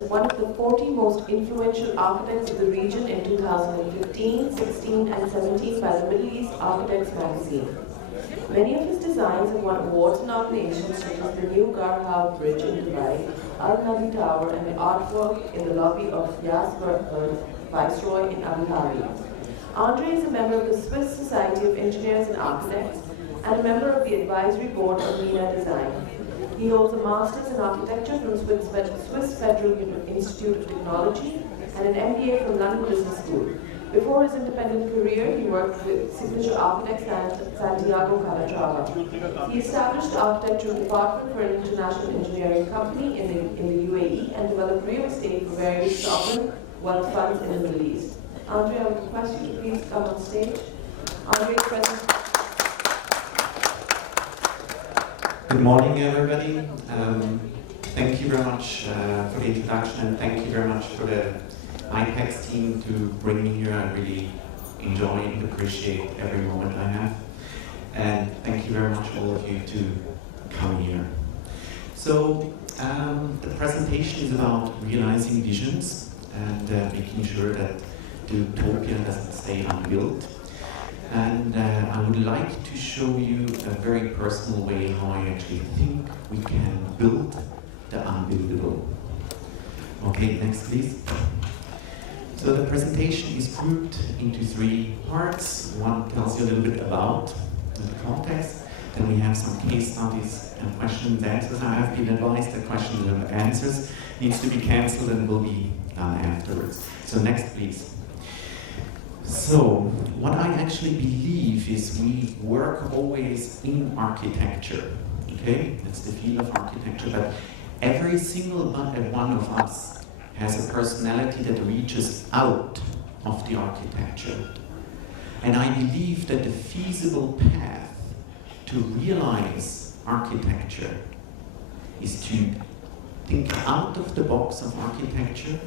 one of the 40 most influential architects of the region in 2015, 16 and 17 by the Middle East Architects magazine. Many of his designs have won awards and nominations such as the new Garhab Bridge in Dubai, Al Nadi Tower and the artwork in the lobby of Yas Viceroy in Abu Dhabi. Andre is a member of the Swiss Society of Engineers and Architects and a member of the advisory board of MENA Design. He holds a master's in architecture from Swiss Federal Institute of Technology and an MBA from London Business School. Before his independent career, he worked with Signature Architects and Santiago Calatrava. He established the architectural department for an international engineering company in the UAE and developed real estate for various sovereign wealth funds in the Middle East. Andre, I would request you to please come on stage. Andre is present. Good morning, everybody. Thank you very much for the introduction, and thank you very much for the IAPEX team to bring me here. I really enjoy and appreciate every moment I have. And thank you very much, all of you, to come here. So, the presentation is about realizing visions and making sure that the utopia doesn't stay unbuilt. And I would like to show you a very personal way how I actually think we can build the unbuildable. Okay, next please. So the presentation is grouped into three parts. One tells you a little bit about the context. Then we have some case studies and questions and answers. I have been advised that questions and answers needs to be cancelled and will be done afterwards. So next please. So, what I actually believe is we work always in architecture, okay? That's the field of architecture, but every single one of us has a personality that reaches out of the architecture. And I believe that the feasible path to realize architecture is to think out of the box of architecture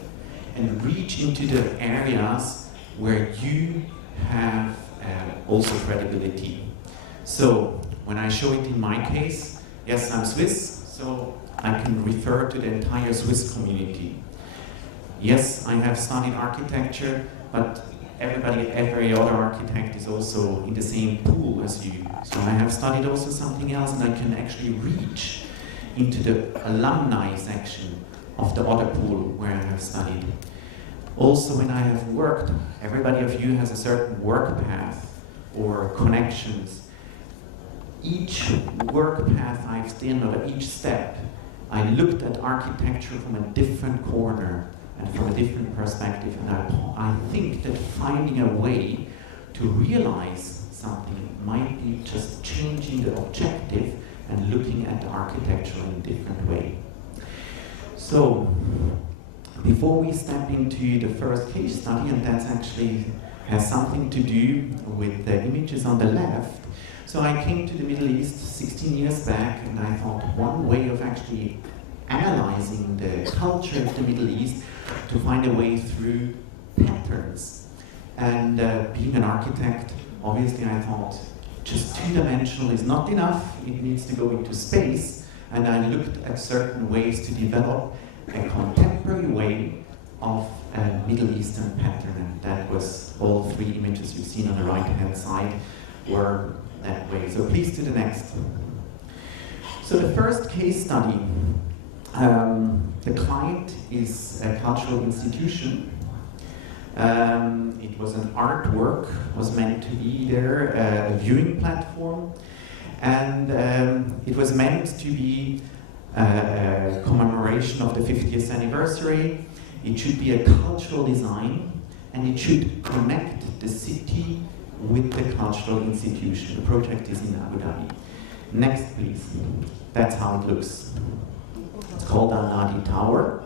and reach into the areas where you have also credibility. So, when I show it in my case, yes, I'm Swiss, so I can refer to the entire Swiss community. Yes, I have studied architecture, but every other architect is also in the same pool as you. So I have studied also something else, and I can actually reach into the alumni section of the other pool where I have studied. Also, when I have worked, everybody of you has a certain work path or connections. Each work path I've taken, or each step, I looked at architecture from a different corner and from a different perspective, and I think that finding a way to realize something might be just changing the objective and looking at the architecture in a different way. So, before we step into the first case study, and that actually has something to do with the images on the left. So I came to the Middle East 16 years back, and I thought one way of actually analyzing the culture of the Middle East to find a way through patterns. And being an architect, obviously I thought just two-dimensional is not enough, it needs to go into space, and I looked at certain ways to develop a contemporary way of a Middle Eastern pattern, and that was all three images you've seen on the right-hand side were that way. So please to the next. So the first case study, the client is a cultural institution. It was an artwork, was meant to be there, a viewing platform, and it was meant to be a commemoration of the 50th anniversary. It should be a cultural design, and it should connect the city with the cultural institution. The project is in Abu Dhabi. Next, please. That's how it looks. It's called Al Nadi Tower.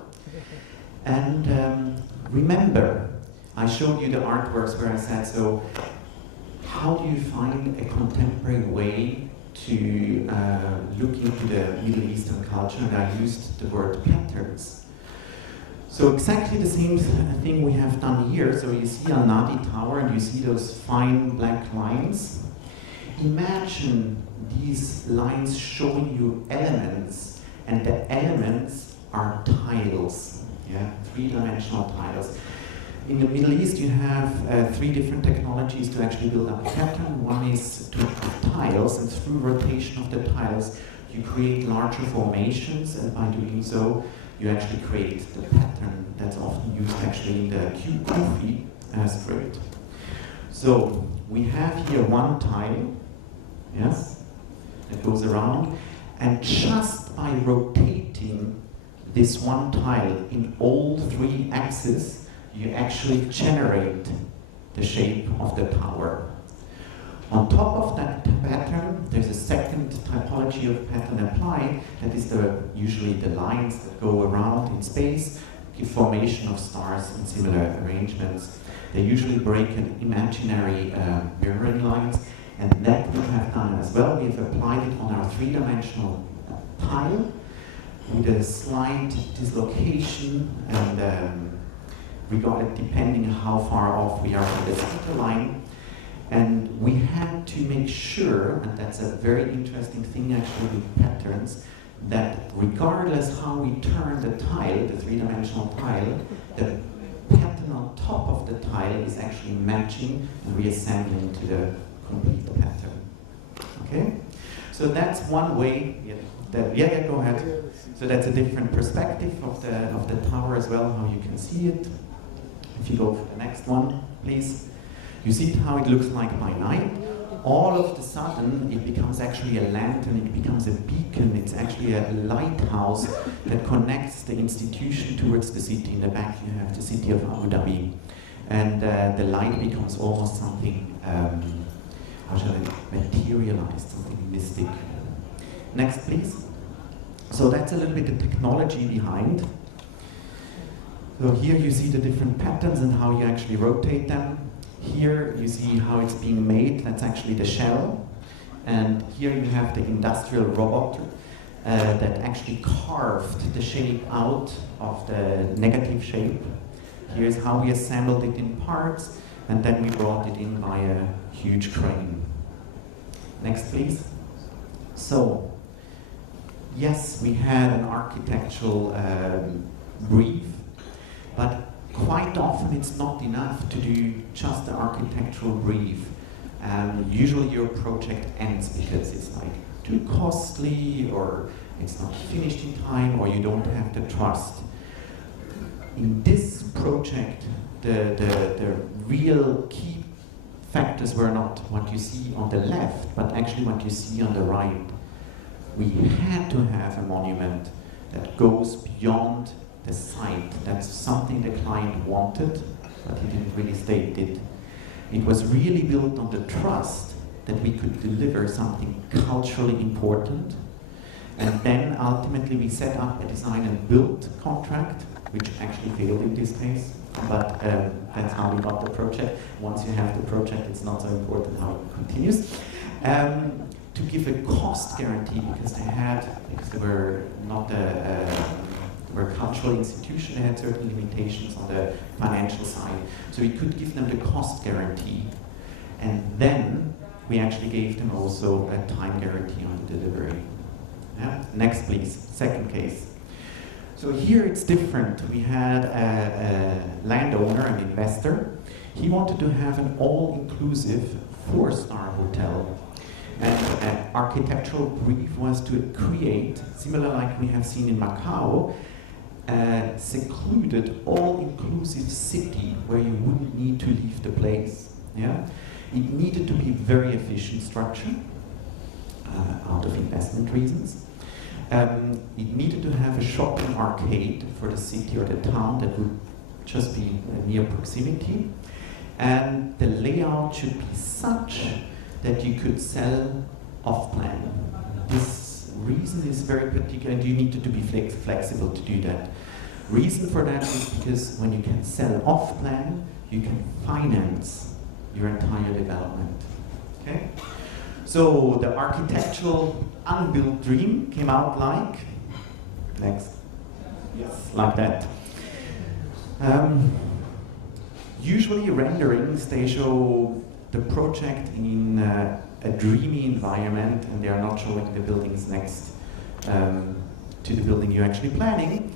And remember, I showed you the artworks where I said, so how do you find a contemporary way to look into the Middle Eastern culture? And I used the word patterns. So exactly the same thing we have done here. So you see Al Nadi Tower and you see those fine black lines. Imagine these lines showing you elements, and the elements are tiles. Yeah, three-dimensional tiles. In the Middle East, you have 3 different technologies to actually build up a pattern. One is to have tiles, and through rotation of the tiles, you create larger formations, and by doing so, you actually create the pattern that's often used actually in the Kufi script. So we have here one tile, yes, that goes around, and just by rotating this one tile in all 3 axes, you actually generate the shape of the tower. On top of that pattern, there's a second typology of pattern applied, that is usually the lines that go around in space, give formation of stars and similar arrangements. They usually break an imaginary mirroring lines, and that we have done as well. We have applied it on our 3-dimensional tile with a slight dislocation, and we got it depending how far off we are from the center line. And we had to make sure, and that's a very interesting thing actually with patterns, that regardless how we turn the tile, the 3-dimensional tile, the pattern on top of the tile is actually matching and reassembling to the complete pattern. Okay? So that's one way. Yeah, go ahead. So that's a different perspective of the tower as well, how you can see it. If you go for the next one, please. You see how it looks like by night. All of a sudden, it becomes actually a lantern, it becomes a beacon, it's actually a lighthouse that connects the institution towards the city. In the back, you have the city of Abu Dhabi. And the light becomes almost something, how shall I, materialized, something mystic. Next, please. So that's a little bit the technology behind. So here you see the different patterns and how you actually rotate them. Here you see how it's being made, that's actually the shell. And here you have the industrial robot that actually carved the shape out of the negative shape. Here's how we assembled it in parts, and then we brought it in by a huge crane. Next, please. So, yes, we had an architectural brief, but quite often it's not enough to do just the architectural brief. Usually your project ends because it's like too costly, or it's not finished in time, or you don't have the trust. In this project, the real key factors were not what you see on the left, but actually what you see on the right. We had to have a monument that goes beyond the site. That's something the client wanted, but he didn't really state it. It was really built on the trust that we could deliver something culturally important. And then ultimately we set up a design and build contract, which actually failed in this case. But that's how we got the project. Once you have the project, it's not so important how it continues. To give a cost guarantee, because they were not were a cultural institution, they had certain limitations on the financial side. So we could give them the cost guarantee. And then we actually gave them also a time guarantee on the delivery. Yeah? Next, please. Second case. So here it's different. We had a landowner, an investor. He wanted to have an all-inclusive 4-star hotel. And an architectural brief was to create, similar like we have seen in Macau, a secluded, all-inclusive city where you wouldn't need to leave the place. Yeah? It needed to be very efficient structure, out of investment reasons. It needed to have a shopping arcade for the city or the town that would just be near proximity. And the layout should be such that you could sell off-plan. This reason is very particular, and you needed to be flexible to do that. Reason for that is because when you can sell off-plan, you can finance your entire development. Okay? So the architectural unbuilt dream came out like, next, yes, like that. Usually renderings, they show the project in a dreamy environment, and they are not showing the buildings next to the building you're actually planning.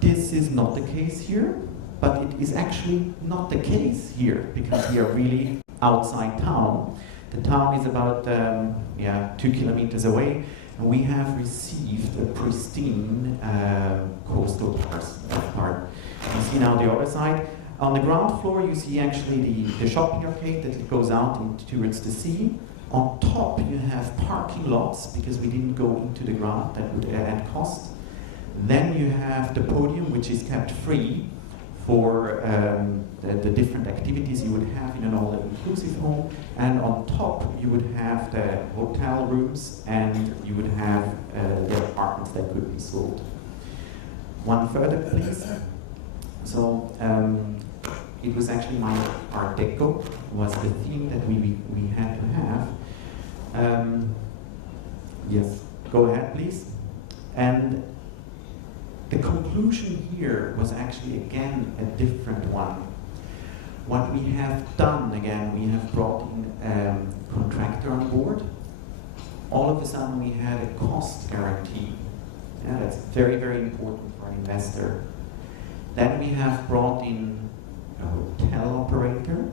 This is not the case here, but it is actually not the case here because we are really outside town. The town is about 2 kilometers away, and we have received a pristine coastal part. You see now the other side. On the ground floor, you see actually the shopping arcade that goes out towards the sea. On top, you have parking lots because we didn't go into the ground; that would add cost. Then you have the podium, which is kept free for the different activities you would have in an all-inclusive home. And on top, you would have the hotel rooms, and you would have the apartments that could be sold. One further, please. So it was actually my Art Deco was the theme that we had to have. Yes, go ahead, please. And the conclusion here was actually, again, a different one. What we have done, again, we have brought in a contractor on board. All of a sudden, we had a cost guarantee. Yeah, that's very, very important for an investor. Then we have brought in a hotel operator,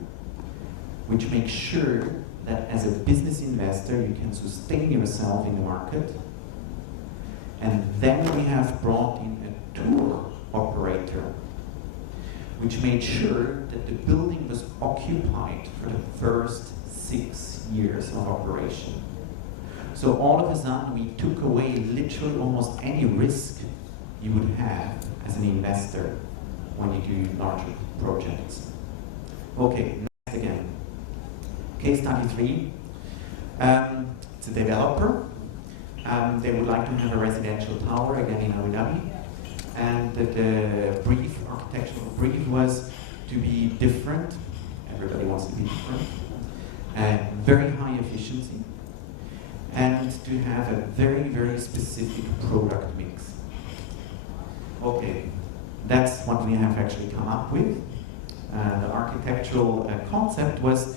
which makes sure that as a business investor, you can sustain yourself in the market. And then we have brought in a tour operator, which made sure that the building was occupied for the first 6 years of operation. So all of a sudden, we took away literally almost any risk you would have as an investor when you do larger projects. Okay, next again. Case study 3. It's a developer. They would like to have a residential tower, again in Abu Dhabi. And the brief, architectural brief was to be different. Everybody wants to be different. Very high efficiency. And to have a very, very specific product mix. Okay, that's what we have actually come up with. The architectural concept was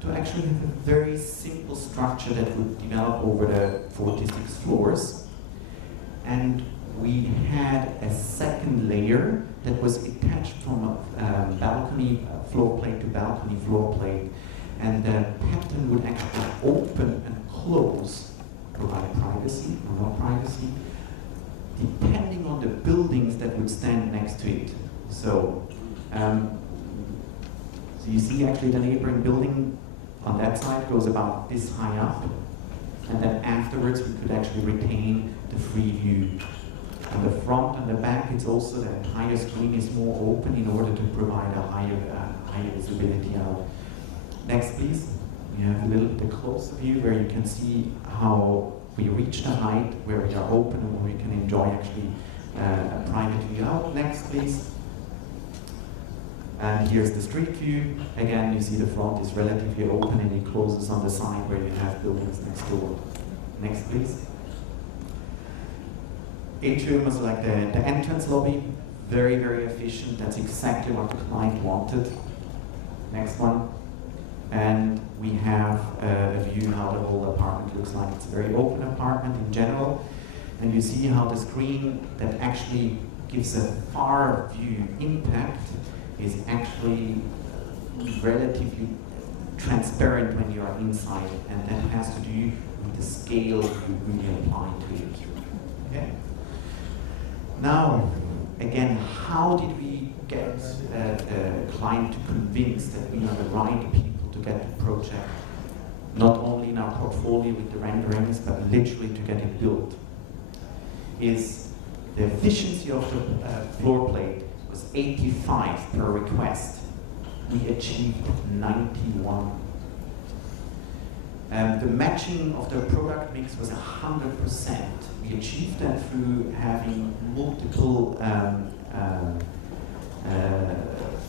to actually have a very simple structure that would develop over the 46 floors. And we had a second layer that was attached from a balcony floor plate to balcony floor plate. And the pattern would actually open and close, provide privacy or not privacy, depending on the buildings that would stand next to it. So, so you see actually the neighboring building on that side goes about this high up, and then afterwards we could actually retain the free view. On the front and the back, it's also the entire screen is more open in order to provide a higher visibility out. Next, please. We have a little bit closer view where you can see how we reach the height where we are open and where we can enjoy actually a private view out. Next, please. And here's the street view. Again, you see the front is relatively open and it closes on the side where you have buildings next door. Next, please. Atrium was like the entrance lobby. Very, very efficient. That's exactly what the client wanted. Next one. And we have a view how the whole apartment looks like. It's a very open apartment in general. And you see how the screen that actually gives a far view impact is actually relatively transparent when you are inside. And that has to do with the scale you really apply to it. Okay? Now, again, how did we get the client to convince that we are the right people to get the project, not only in our portfolio with the renderings, but literally to get it built? Is the efficiency of the floor plate was 85 per request. We achieved 91. The matching of the product mix was 100%. We achieved that through having multiple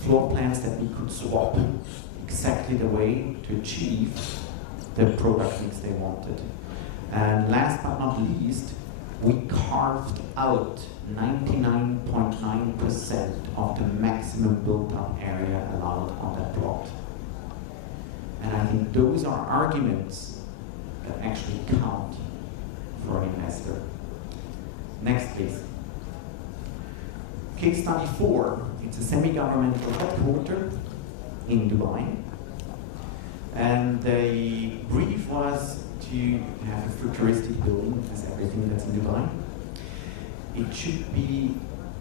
floor plans that we could swap exactly the way to achieve the product mix they wanted. And last but not least, we carved out 99.9% of the maximum built-up area allowed on that plot. And I think those are arguments that actually count for an investor. Next, please. Case study 4, it's a semi-governmental headquarter in Dubai. And the brief was to have a futuristic building, as everything that's in Dubai. It should be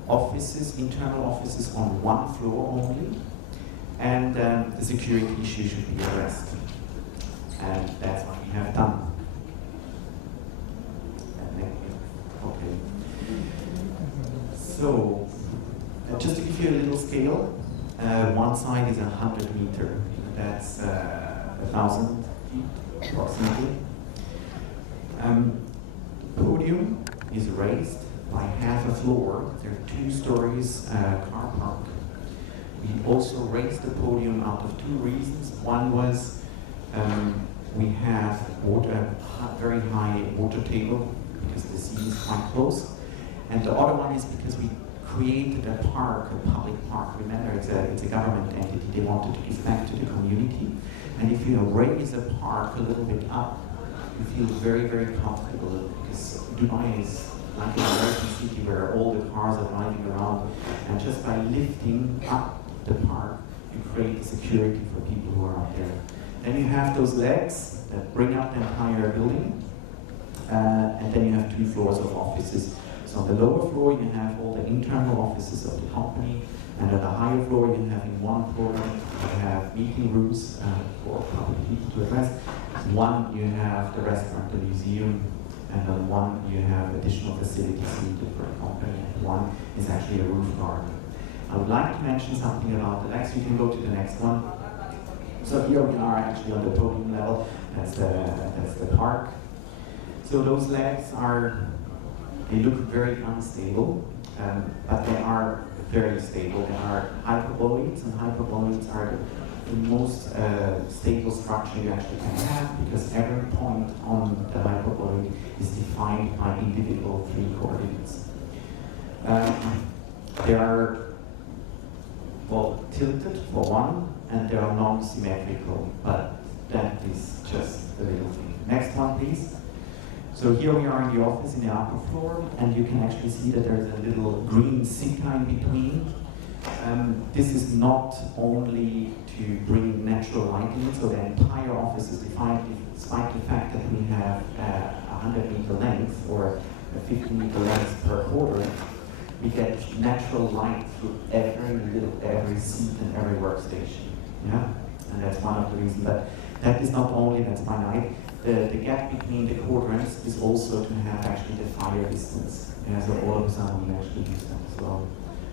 offices, internal offices on one floor only, and the security issue should be addressed. And that's what we have done. Okay. So, just to give you a little scale, one side is 100 meters. That's 1,000 feet approximately. Podium is raised by half a floor. There are 2 stories car park. We also raised the podium out of 2 reasons. One was we have very high water table because the sea is quite close. And the other one is because we created a park, a public park. Remember, it's a government entity. They wanted to give back to the community. And if you raise a park a little bit up, you feel very, very comfortable because Dubai is like an American city where all the cars are driving around. And just by lifting up the park, you create security for people who are out there. Then you have those legs that bring up the entire building. And then you have 2 floors of offices. So on the lower floor, you have all the internal offices of the company, and on the higher floor, you have in one floor, you have meeting rooms for public people to address. One, you have the restaurant, the museum, and on one, you have additional facilities needed for the company, and one is actually a roof garden. I would like to mention something about the legs. You can go to the next one. So here we are actually on the podium level. That's the park. So those legs they look very unstable, but they are very stable. They are hyperboloids, and hyperboloids are the most stable structure you actually can have because every point on the hyperboloid is defined by individual 3 coordinates. They are tilted for one, and they are non-symmetrical, but that is just the little thing. Next one, please. So here we are in the office in the upper floor, and you can actually see that there's a little green cinta in between. This is not only to bring natural light in, so the entire office is defined despite the fact that we have 100-meter length or a 50-meter length per quadrant. We get natural light through every seat and every workstation. Yeah, and that's one of the reasons. But that is not only that's finite. The gap between the quadrants is also to have actually the fire distance. Yeah, so all of a sudden we actually use that as well.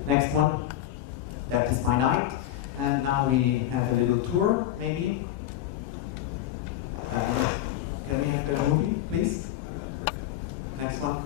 Next one, that is finite. And now we have a little tour, maybe. Can we have the movie, please? Next one.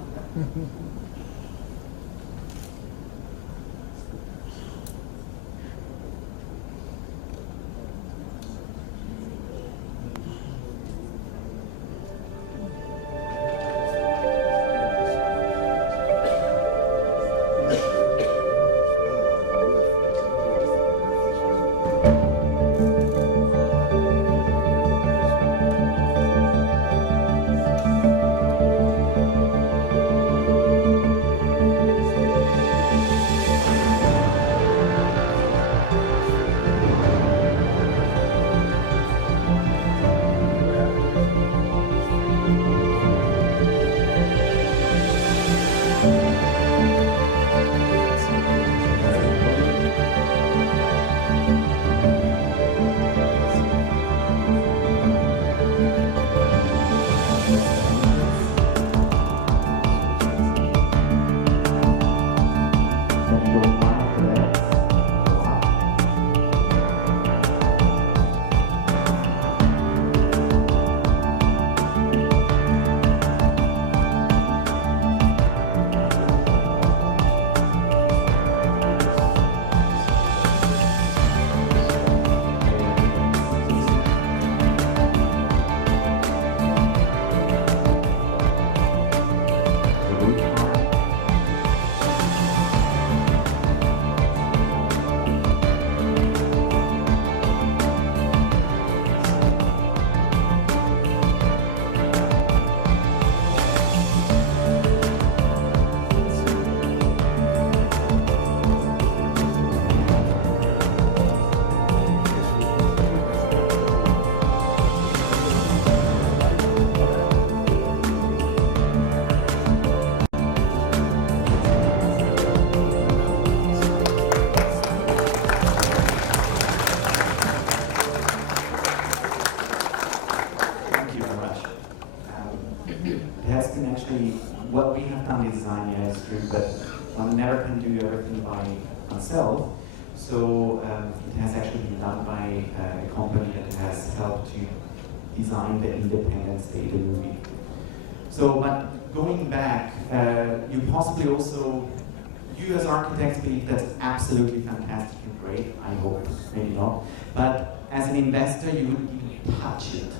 can do everything by myself. So it has actually been done by a company that has helped to design the Independence Day, the movie. So, but going back, you possibly also, you as architects believe that's absolutely fantastic and great, I hope, maybe not. But as an investor, you wouldn't even touch it.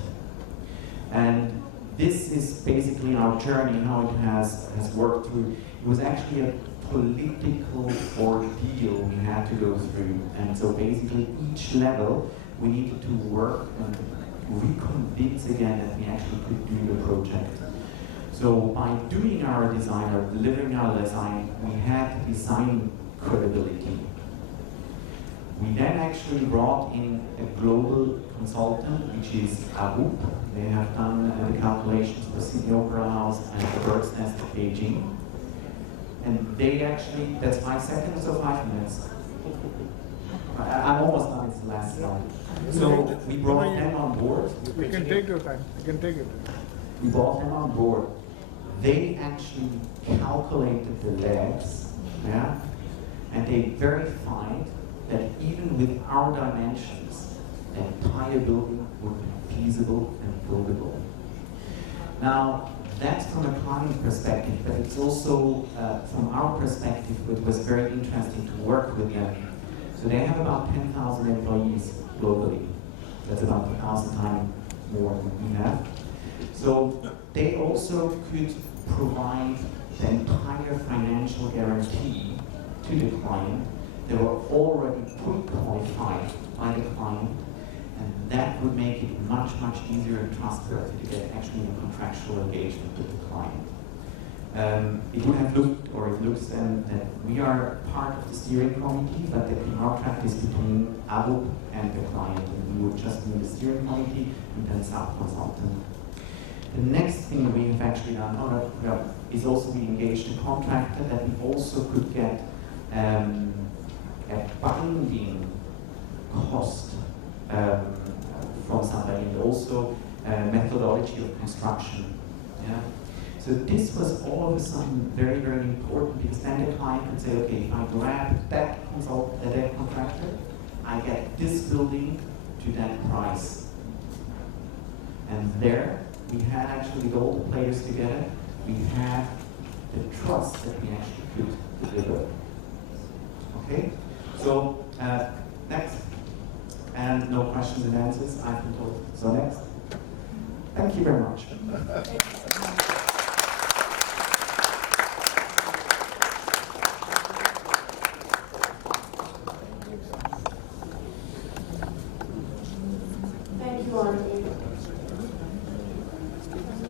And this is basically our journey, how it has worked through. It was actually a political ordeal we had to go through. And so basically each level, we needed to work and reconvince again that we actually could do the project. So by doing our design or delivering our design, we had design credibility. We then actually brought in a global consultant, which is IAPEX. They have done the calculations for Sydney Opera House and the Bird's Nest of Beijing. And they actually, that's 5 seconds or 5 minutes? I'm almost done, it's the last slide. So we brought them on board. You can take your time, you can take it. We brought them on board. They actually calculated the legs, yeah? And they verified that even with our dimensions, the entire building would be feasible and buildable. Now, that's from a client perspective, but it's also from our perspective, it was very interesting to work with them. So they have about 10,000 employees globally. That's about 1,000 times more than we have. So they also could provide the entire financial guarantee to the client. They were already pre-qualified by the client, and that would make it much, much easier and trustworthy to get actually a contractual engagement with the client. It would have looked, or it looks then, that we are part of the steering committee, but the contract is between IAPEX and the client, and we would just be the steering committee and then sub-consultant. The next thing we have actually done is also we engaged a contractor that we also could get a binding cost from somebody, and also methodology of construction. Yeah? So this was all of a sudden very, very important, because then the client could say, okay, if I grab that contractor, I get this building to that price. And there, we had actually all the players together. We had the trust that we actually could deliver. Okay? So, next. And no questions and answers, I've been told. So next. Thank you very much.